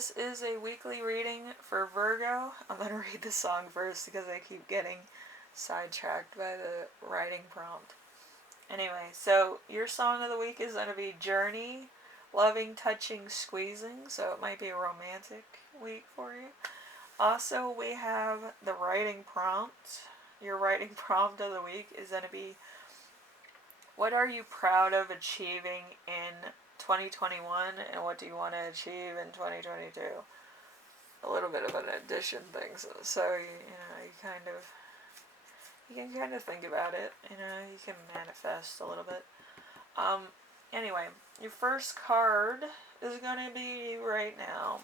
this is a weekly reading for Virgo. I'm going to read the song first because I keep getting sidetracked by the writing prompt. Anyway, so your song of the week is going to be Journey-Lovin, Touchin, Squeezin, so it might be a romantic week for you. Also, we have the writing prompt. Your writing prompt of the week is going to be, what are you proud of achieving in 2021, and what do you want to achieve in 2022? A little bit of an addition thing, so you can kind of think about it. You can manifest a little bit. Anyway, your first card is going to be right now,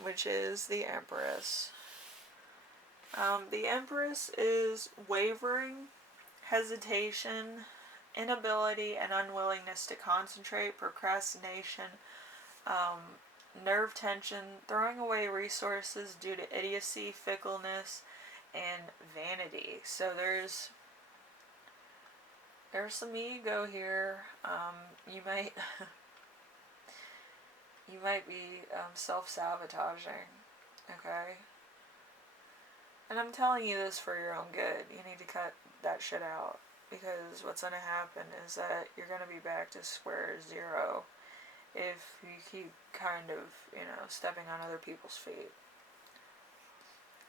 which is the Empress. The Empress is wavering, hesitation, inability and unwillingness to concentrate, procrastination, nerve tension, throwing away resources due to idiocy, fickleness, and vanity. So there's some ego here. You might be self-sabotaging, okay? And I'm telling you this for your own good. You need to cut that shit out, because what's going to happen is that you're going to be back to square zero if you keep kind of, stepping on other people's feet.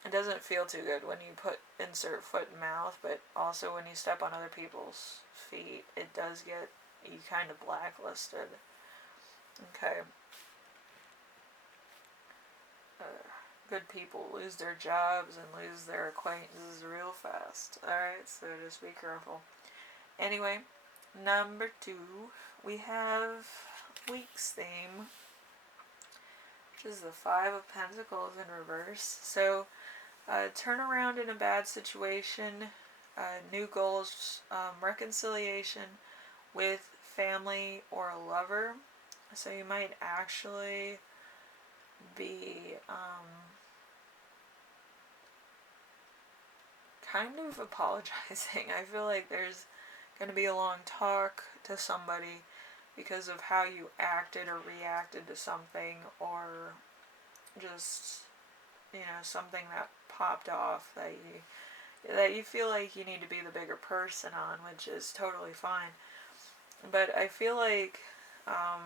It doesn't feel too good when you insert foot in mouth, but also when you step on other people's feet, it does get you kind of blacklisted. Okay. Good people lose their jobs and lose their acquaintances real fast. Alright, so just be careful. Anyway, number 2, we have week's theme, which is the 5 of Pentacles in reverse. So, turn around in a bad situation, new goals, reconciliation with family or a lover. So you might actually be kind of apologizing. I feel like there's going to be a long talk to somebody because of how you acted or reacted to something, or just, something that popped off that you feel like you need to be the bigger person on, which is totally fine. But I feel like I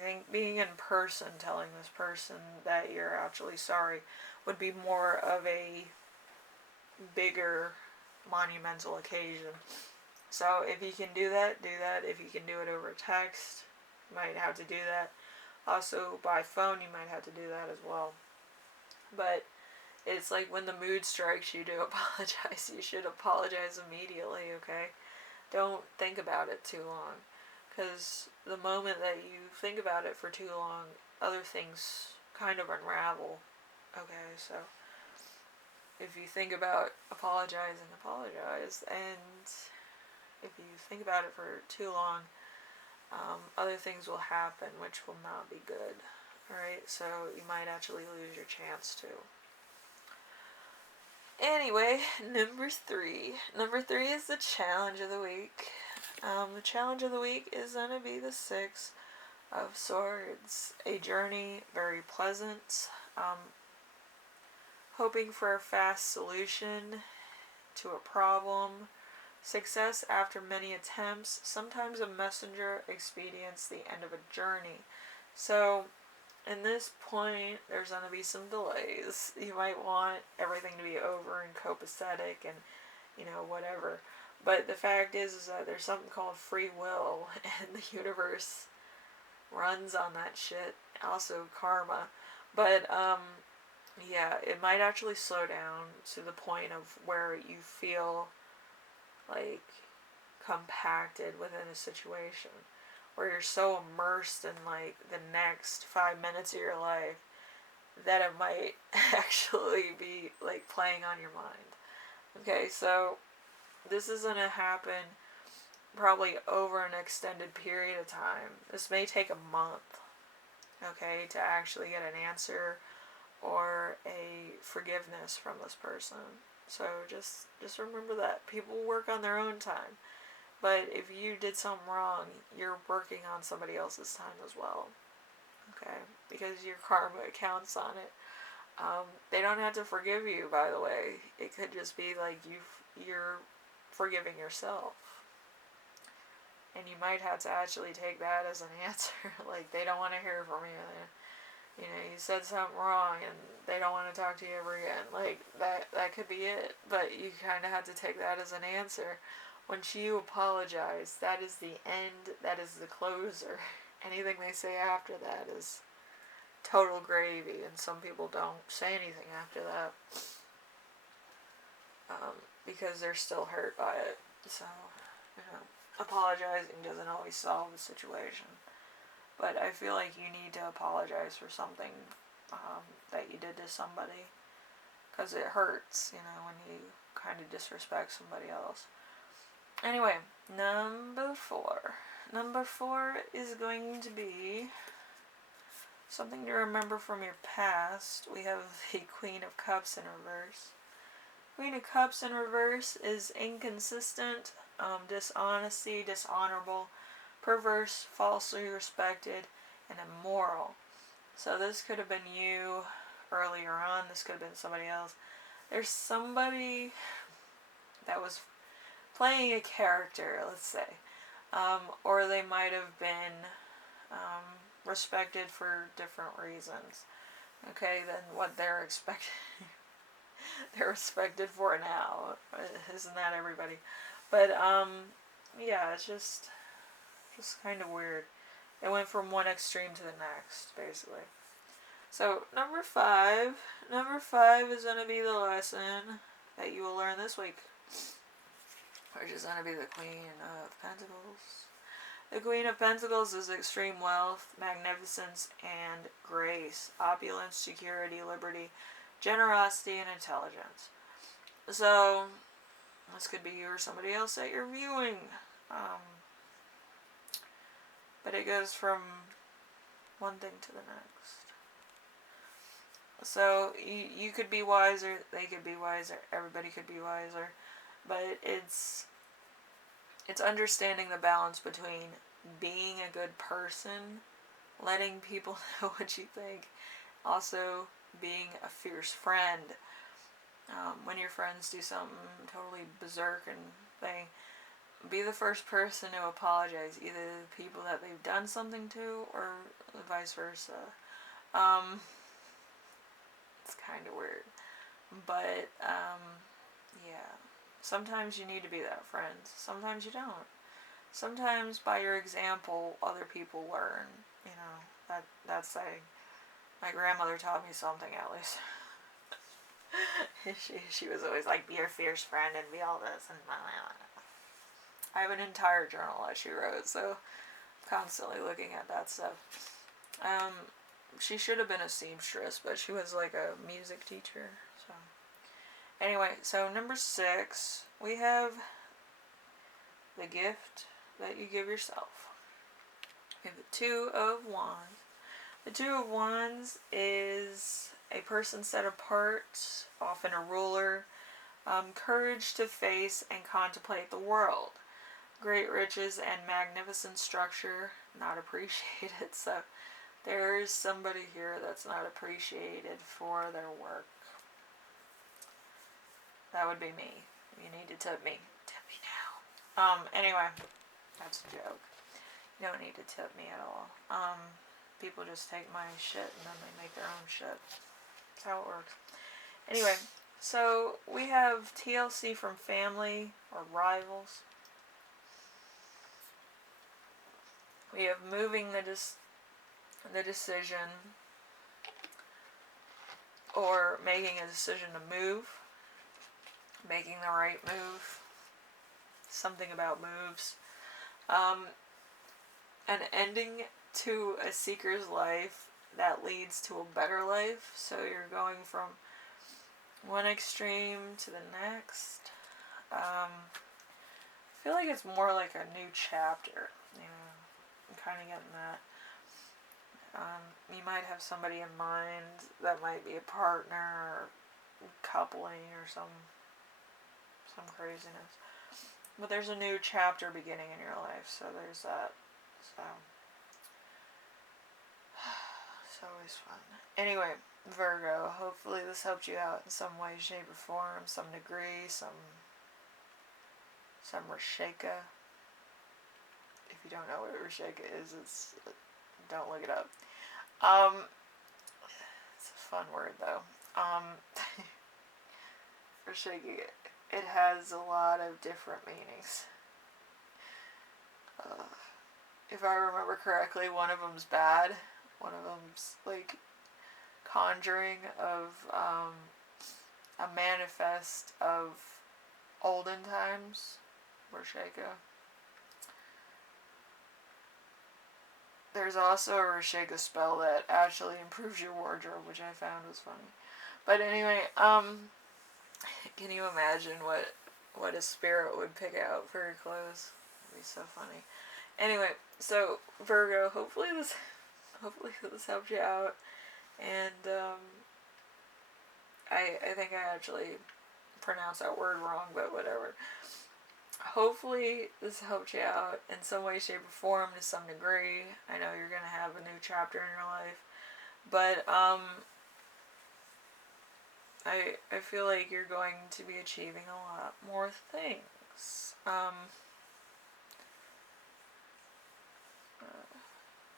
think being in person, telling this person that you're actually sorry, would be more of a bigger, monumental occasion. So if you can do that, do that. If you can do it over text, you might have to do that. Also, by phone, you might have to do that as well. But it's like when the mood strikes you to apologize, you should apologize immediately, okay? Don't think about it too long. Because the moment that you think about it for too long, other things kind of unravel. Okay, so if you think about apologizing, apologize. And if you think about it for too long, other things will happen which will not be good. Alright, so you might actually lose your chance to. Anyway, number 3. Number 3 is the challenge of the week. The challenge of the week is going to be the 6 of Swords. A journey, very pleasant. Hoping for a fast solution to a problem. Success after many attempts. Sometimes a messenger expedients the end of a journey. So, in this point, there's going to be some delays. You might want everything to be over and copacetic and, whatever. But the fact is that there's something called free will, and the universe runs on that shit. Also karma. But, yeah, it might actually slow down to the point of where you feel like compacted within a situation, where you're so immersed in like the next 5 minutes of your life that it might actually be like playing on your mind. Okay, so this is going to happen probably over an extended period of time. This may take a month, okay, to actually get an answer or a forgiveness from this person. So just remember that. People work on their own time. But if you did something wrong, you're working on somebody else's time as well. Okay? Because your karma counts on it. They don't have to forgive you, by the way. It could just be like you're forgiving yourself. And you might have to actually take that as an answer. Like, they don't want to hear from you. You know, you said something wrong and they don't want to talk to you ever again. Like, that could be it. But you kind of have to take that as an answer. Once you apologize, that is the end. That is the closer. Anything they say after that is total gravy. And some people don't say anything after that. Because they're still hurt by it. So, you know, apologizing doesn't always solve the situation. But I feel like you need to apologize for something that you did to somebody. Because it hurts, you know, when you kind of disrespect somebody else. Anyway, number 4. Number 4 is going to be something to remember from your past. We have the Queen of Cups in reverse. Queen of Cups in reverse is inconsistent, dishonesty, dishonorable, perverse, falsely respected, and immoral. So this could have been you earlier on. This could have been somebody else. There's somebody that was playing a character, let's say. Or they might have been respected for different reasons. Okay, than what they're expecting. They're respected for now. Isn't that everybody? But, yeah, it's just kind of weird. It went from one extreme to the next, basically. So, number 5 is going to be the lesson that you will learn this week, which is going to be the Queen of Pentacles. The Queen of Pentacles is extreme wealth, magnificence, and grace, opulence, security, liberty, generosity, and intelligence. So, this could be you or somebody else that you're viewing. But it goes from one thing to the next. So, you could be wiser, they could be wiser, everybody could be wiser. But it's understanding the balance between being a good person, letting people know what you think, also being a fierce friend. When your friends do something totally berserk and thing, be the first person to apologize, either the people that they've done something to or vice versa. It's kind of weird, but yeah, sometimes you need to be that friend, sometimes you don't. Sometimes by your example other people learn, you know. That's like, my grandmother taught me something, at least. she was always like, be your fierce friend and be all this and blah, blah, blah. I have an entire journal that she wrote, so I'm constantly looking at that stuff. She should have been a seamstress, but she was like a music teacher. So anyway, so number 6, we have the gift that you give yourself. We have the 2 of Wands. The 2 of Wands is a person set apart, often a ruler, courage to face and contemplate the world. Great riches and magnificent structure, not appreciated. So there's somebody here that's not appreciated for their work. That would be me. You need to tip me. Tip me now. Anyway, that's a joke. You don't need to tip me at all. People just take my shit and then they make their own shit. That's how it works. Anyway, so we have TLC from family or rivals. We have moving the decision, or making a decision to move, making the right move, something about moves, an ending to a seeker's life that leads to a better life. So you're going from one extreme to the next. I feel like it's more like a new chapter, you know. I'm kind of getting that. You might have somebody in mind that might be a partner or coupling or some craziness. But there's a new chapter beginning in your life, so there's that. So it's always fun. Anyway, Virgo, hopefully this helped you out in some way, shape, or form, some degree, some Rasheka. If you don't know what Rasheka is, don't look it up. It's a fun word though. Rasheka, it has a lot of different meanings. If I remember correctly, one of them's bad. One of them's like conjuring of a manifest of olden times. Rasheka. There's also a Rasheka spell that actually improves your wardrobe, which I found was funny. But anyway, can you imagine what a spirit would pick out for your clothes? It'd be so funny. Anyway, so Virgo, hopefully this helped you out, and I think I actually pronounced that word wrong, but whatever. Hopefully this helped you out in some way, shape, or form to some degree. I know you're gonna have a new chapter in your life, but I feel like you're going to be achieving a lot more things.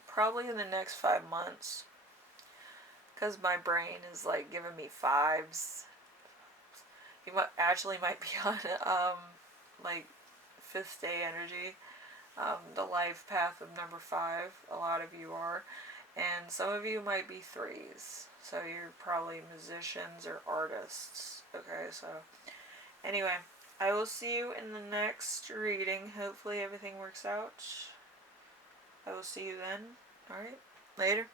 Probably in the next 5 months, because my brain is like giving me fives. You might be on like 5th day energy, the life path of number 5. A lot of you are, and some of you might be 3s. So you're probably musicians or artists. Okay, so anyway, I will see you in the next reading. Hopefully everything works out. I will see you then. Alright, later.